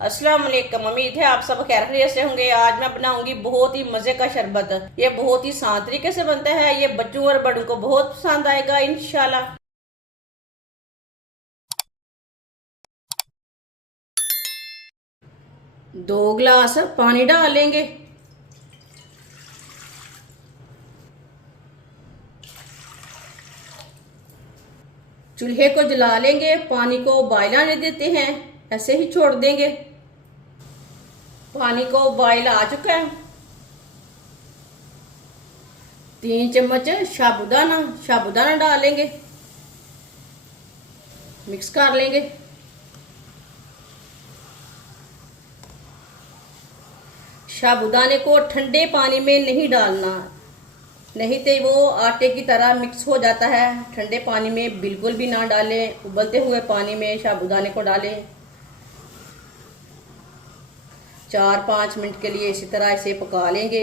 अस्सलाम वालेकुम। उम्मीद है आप सब खैरियत से होंगे। आज मैं बनाऊंगी बहुत ही मजे का शरबत। ये बहुत ही आसान तरीके से बनता है। ये बच्चों और बड़ों को बहुत पसंद आएगा इंशाल्लाह। 2 गिलास पानी डालेंगे। चूल्हे को जला लेंगे। पानी को उबाल आने देते हैं, ऐसे ही छोड़ देंगे। पानी को उबाल आ चुका है। 3 चम्मच साबुदाना साबुदाना डालेंगे, मिक्स कर लेंगे। साबुदाने को ठंडे पानी में नहीं डालना, नहीं तो वो आटे की तरह मिक्स हो जाता है। ठंडे पानी में बिल्कुल भी ना डालें। उबलते हुए पानी में साबुदाने को डालें। 4-5 मिनट के लिए इसी तरह इसे पका लेंगे।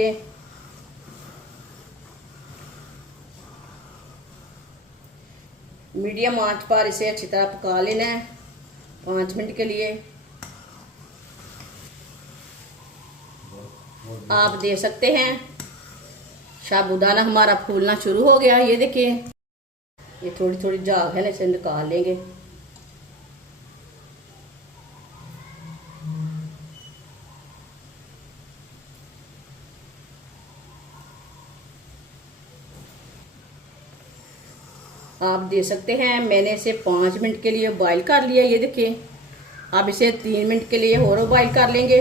मीडियम आंच पर इसे अच्छी तरह पका लेना है 5 मिनट के लिए। आप देख सकते हैं साबुदाना हमारा फूलना शुरू हो गया। ये देखिए, ये थोड़ी थोड़ी झाग है ना, इसे निकाल लेंगे। आप देख सकते हैं मैंने इसे 5 मिनट के लिए बॉईल कर लिया। ये देखिए, अब इसे 3 मिनट के लिए और बॉईल कर लेंगे।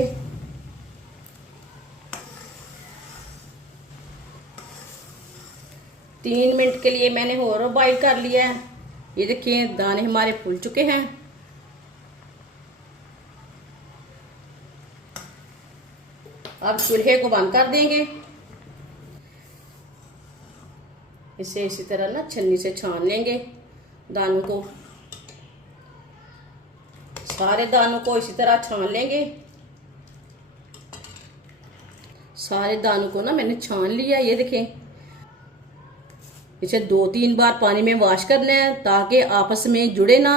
तीन मिनट के लिए मैंने और बॉईल कर लिया है। ये देखिए दाने हमारे फूल चुके हैं। अब चूल्हे को बंद कर देंगे। इसे इसी तरह ना छन्नी से छान लेंगे दानों को। सारे दानों को इसी तरह छान लेंगे। सारे दानों को ना मैंने छान लिया। ये देखें, इसे 2-3 बार पानी में वॉश करना है ताकि आपस में जुड़े ना।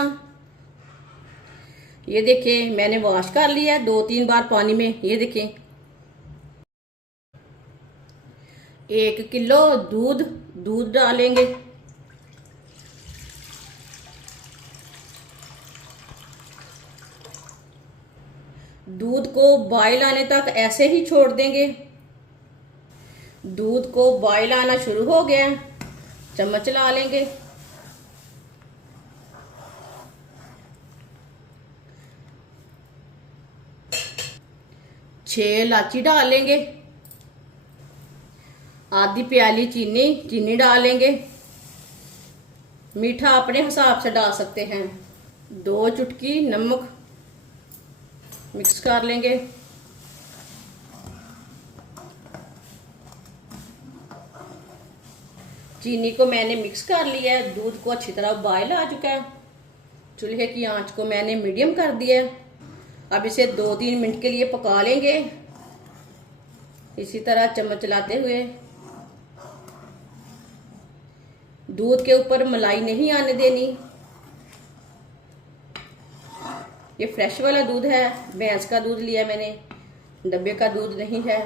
ये देखें मैंने वॉश कर लिया 2-3 बार पानी में। ये देखें, 1 किलो दूध डालेंगे। दूध को बॉयल आने तक ऐसे ही छोड़ देंगे। दूध को बॉयल आना शुरू हो गया, चम्मच ला लेंगे। छह इलायची डालेंगे। आधी प्याली चीनी डालेंगे। मीठा अपने हिसाब से डाल सकते हैं। 2 चुटकी नमक मिक्स कर लेंगे। चीनी को मैंने मिक्स कर लिया है। दूध को अच्छी तरह बॉयल आ चुका है। चूल्हे की आंच को मैंने मीडियम कर दिया है। अब इसे 2-3 मिनट के लिए पका लेंगे, इसी तरह चम्मच चलाते हुए। दूध के ऊपर मलाई नहीं आने देनी। ये फ्रेश वाला दूध है, भैंस का दूध लिया मैंने, डब्बे का दूध नहीं है।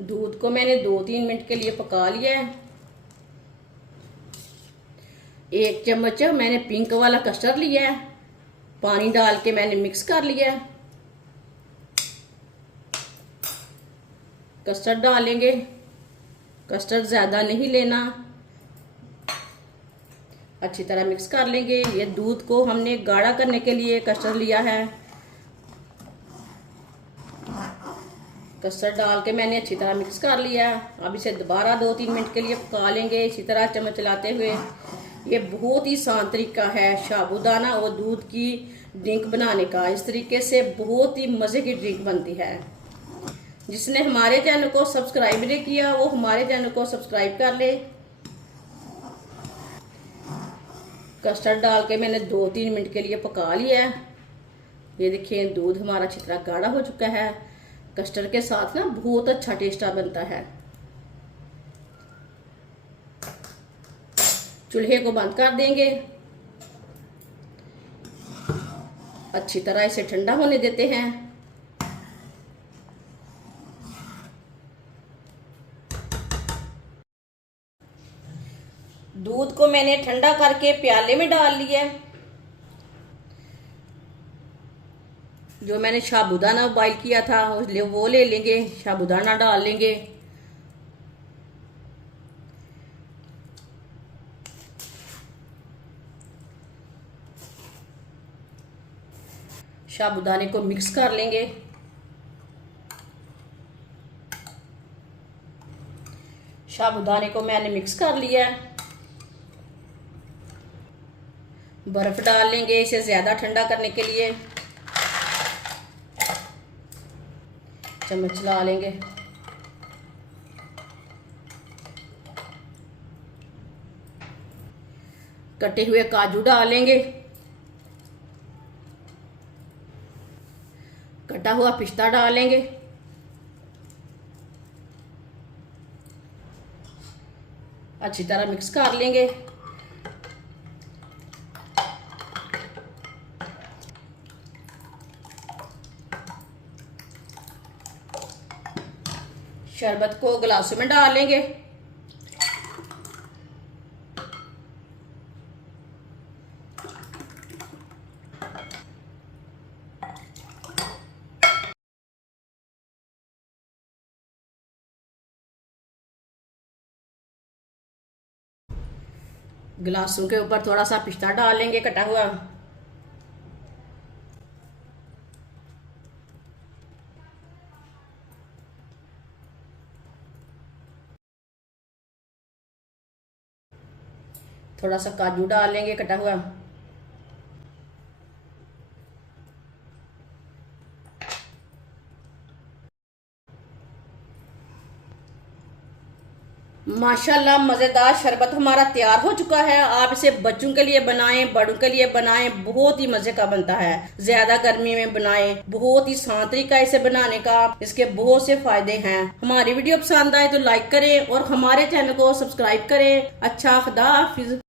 दूध को मैंने 2-3 मिनट के लिए पका लिया है। 1 चम्मच मैंने पिंक वाला कस्टर्ड लिया है, पानी डाल के मैंने मिक्स कर लिया है। कस्टर्ड डालेंगे। कस्टर्ड ज़्यादा नहीं लेना, अच्छी तरह मिक्स कर लेंगे। ये दूध को हमने गाढ़ा करने के लिए कस्टर्ड लिया है। कस्टर्ड डाल के मैंने अच्छी तरह मिक्स कर लिया। अब इसे दोबारा 2-3 मिनट के लिए पका लेंगे, इसी तरह चम्मच चलाते हुए। ये बहुत ही आसान तरीका है साबूदाना और दूध की ड्रिंक बनाने का। इस तरीके से बहुत ही मज़े की ड्रिंक बनती है। जिसने हमारे चैनल को सब्सक्राइब नहीं किया वो हमारे चैनल को सब्सक्राइब कर ले। कस्टर्ड डाल के मैंने 2-3 मिनट के लिए पका लिया है। ये देखिए दूध हमारा अच्छी तरह गाढ़ा हो चुका है। कस्टर्ड के साथ ना बहुत अच्छा टेस्ट बनता है। चूल्हे को बंद कर देंगे। अच्छी तरह इसे ठंडा होने देते हैं। दूध को मैंने ठंडा करके प्याले में डाल लिया। जो मैंने साबूदाना बॉईल किया था वो ले लेंगे, साबूदाना डाल लेंगे। साबूदाने को मिक्स कर लेंगे। साबूदाने को मैंने मिक्स कर लिया है। बर्फ डाल लेंगे इसे ज्यादा ठंडा करने के लिए। चम्मच चला लेंगे। कटे हुए काजू डालेंगे। कटा हुआ पिस्ता डालेंगे। अच्छी तरह मिक्स कर लेंगे। शरबत को गिलासों में डाल लेंगे। गिलासों के ऊपर थोड़ा सा पिस्ता डाल लेंगे कटा हुआ। थोड़ा सा काजू डाल लेंगे कटा हुआ। माशाल्लाह मज़ेदार शरबत हमारा तैयार हो चुका है। आप इसे बच्चों के लिए बनाएं, बड़ों के लिए बनाएं, बहुत ही मजे का बनता है। ज्यादा गर्मी में बनाएं, बहुत ही आसान तरीका इसे बनाने का। इसके बहुत से फायदे हैं। हमारी वीडियो पसंद आए तो लाइक करें और हमारे चैनल को सब्सक्राइब करें। अच्छा, खुदा हाफिज।